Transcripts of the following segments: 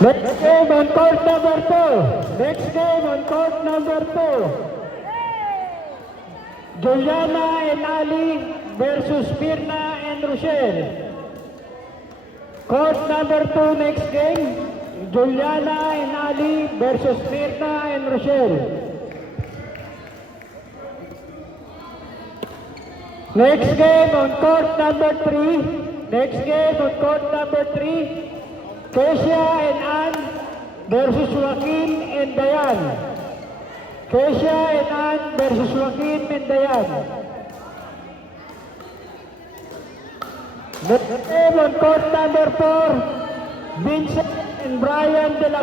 Next game on court number 2. Next game on court number 2. Juliana and Ali versus Mirna and Rochelle. Court number 2 next game. Juliana and Ali versus Mirna and Rochelle. Next game on court number 3. Next game on court number 3. Kesia and Ann versus Joaquin and Dayan. Kesia and Ann versus Joaquin and Dayan. Next game on court number 4. Vincent and Brian De La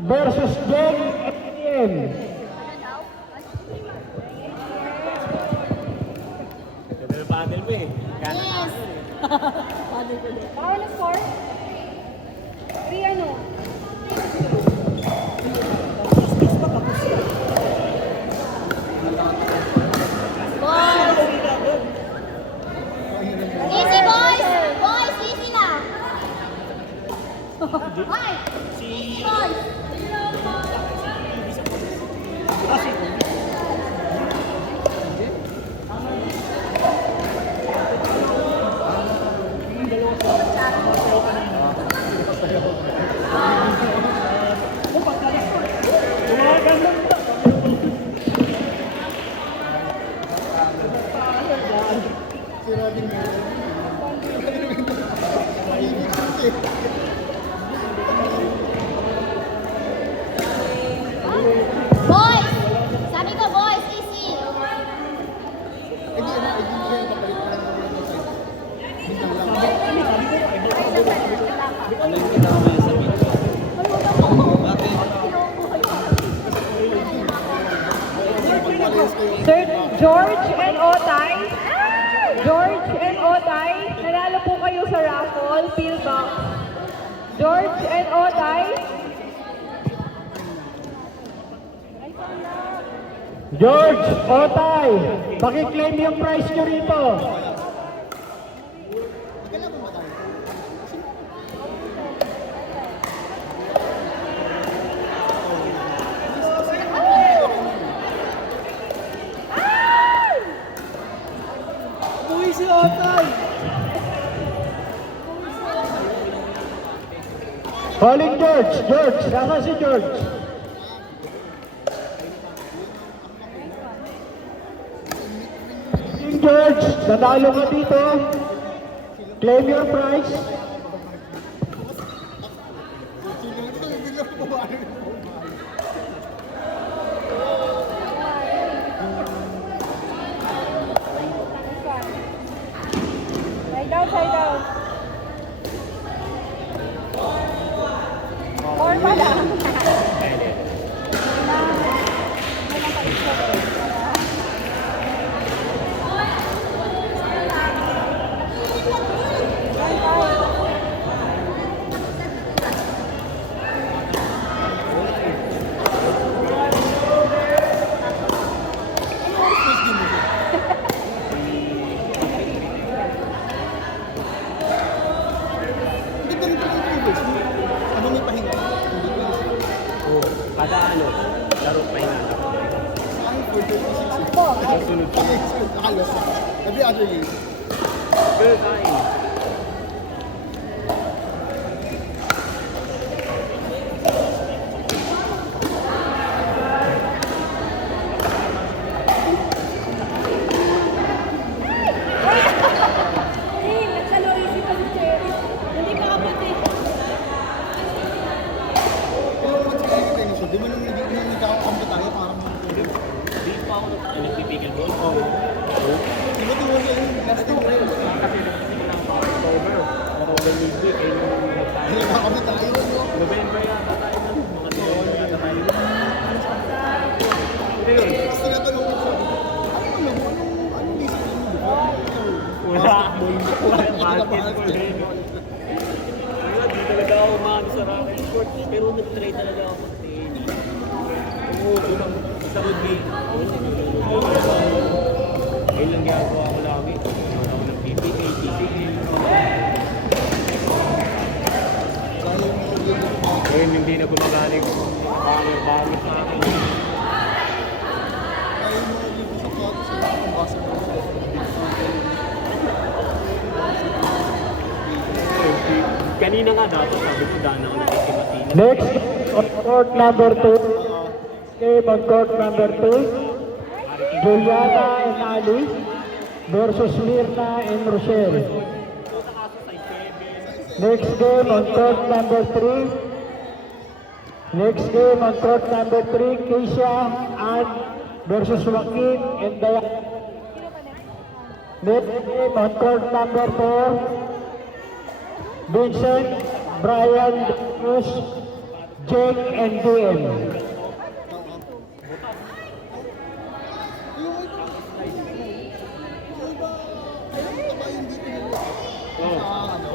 versus Jen and Ian. Paddle mo eh. Yes. Bawal ang score? 3 ano? Boys! Easy boys! Boys, easy na! Ay! Easy boys! Boys! Sabi ko boys, easy! Ano yung kailangan mo sabihin? Sir George and Otay. George and Otay, nanalo po kayo sa raffle, fill box. George and Otay. George, Otay, pakiklaim yung prize nyo rito. Uy, si Otay! Calling George. George, nasa si George? George, nanalo ka dito. Claim your prize. Side down, side down. Or pala. Kada ano, laro pa yun. Every other game. Good time. Di ba nung nagkakakampi tayo parang Di pa ako nagpipigil doon. di ba tuwa niya yung last time tayo? October. October midweek. Nagkakakampi tayo, no? November yata tayo nun. Mga November yata tayo nun. Gusto na tanong ko siya, anong isip niyo? Wala. Basketball rin. Wala, di talaga ako umano sa racket court. Pero nag-try talaga ako sa tennis. Oo, sa game. Ayun lang ginagawa ko lagi. Wala ako ng PPA, TCA. Kaya yung Bangit na akin. Ayaw mo libo sa plato sila kung basa mo sa Kanina nga dapat sabi ko daan ako nakikimatina. Next, on court number 2. Game on court number 2. Juliana and Ali versus Mirna and Rochelle. Next game on court number 3. Next game on court number 3. Keisha and versus Joaquin and Dayan. Next game on court number 4. Vincent, Brian, Cruz, Jake, and DM.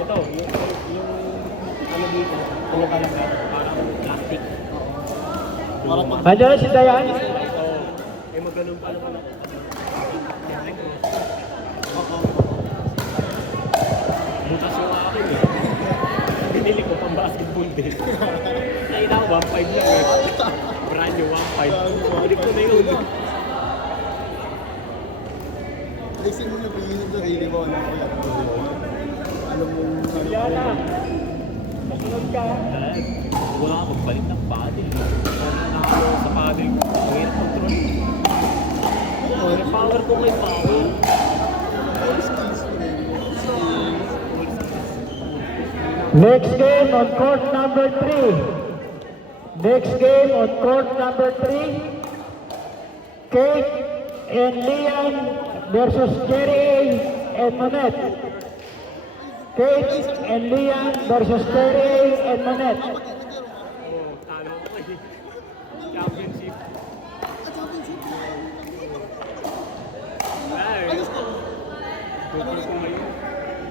Ito, yung ano dito, ano ka lang parang plastic. Andiyan na si Dayan. Eh maganon pa naman ako. Butas yung akin eh. Binili ko pang basketball din. Naina ko 1.5 lang eh. Brand new 1.5. Balik ko na yun. Listen mo na bilhin sa sarili mo, ano kaya alam mo Juliana, masunod ka. Wala ka magbalik ng paddle. Nakalo sa paddle ko. Mahirap control. May power ko may power. skills mo rin. Next game on court number 3. Next game on court number 3. Kate and Liam versus Jerry and Monette. Kate and Liam versus Jerry and Monette. Oh, talo ko eh. Championship. Ay, total ko ngayon.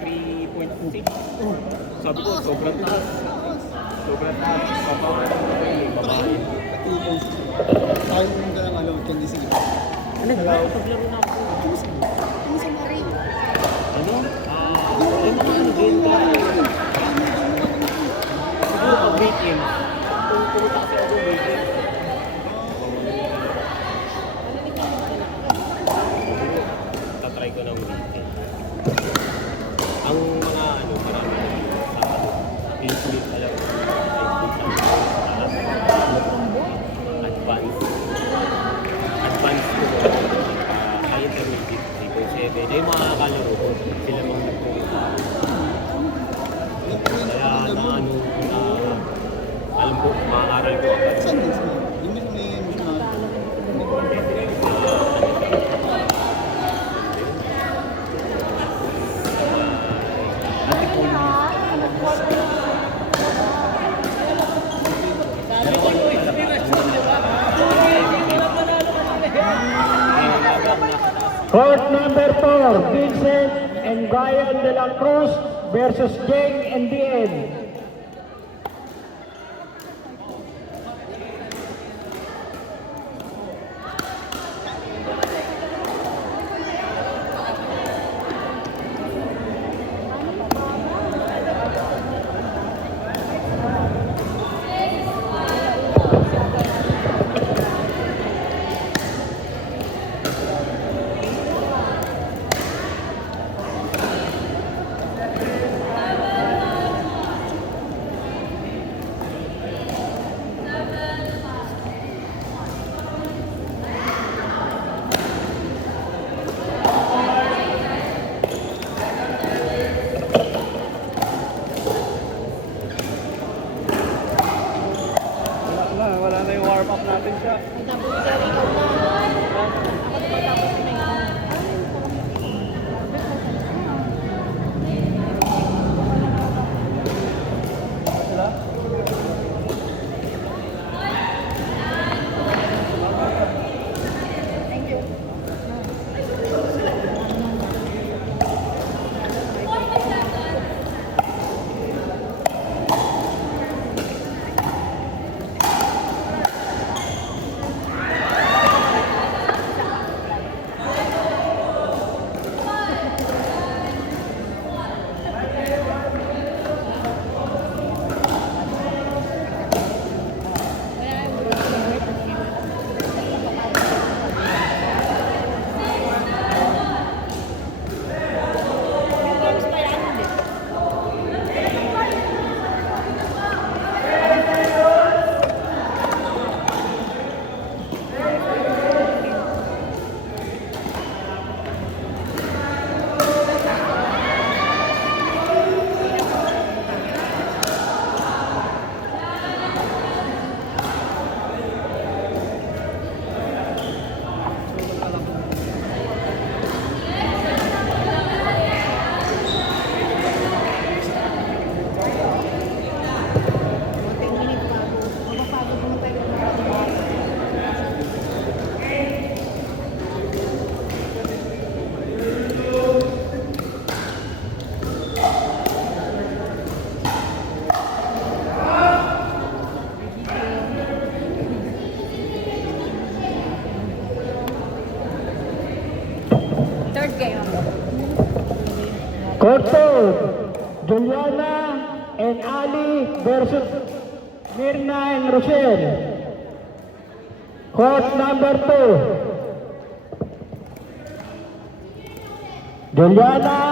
3.6. Sabi ko, sobrang taas. Sobrang taas. Papawan ko kayo. Babae. Tayo mo ka lang alam, kundi sila. Ano? Paglaro na ako. Ano? Yung mga ano din ka. Siguro pag weekend. Kung pumunta kasi ako weekend. Tatry ko ng weekend. Ang mga ano, marami Facebook alam ko. Advance ko. Kahit intermediate 3.7. Eh, mga kalaro ko. Sila mga nagpunta. Kaya na ano, alam ko, makakaral ko agad. Sentence mo. Yung may emotional. Court number 4. Vincent and Brian de la Cruz versus Jake and DM. Court 2, Juliana and Ali versus Mirna and Rochelle. Court number 2, Juliana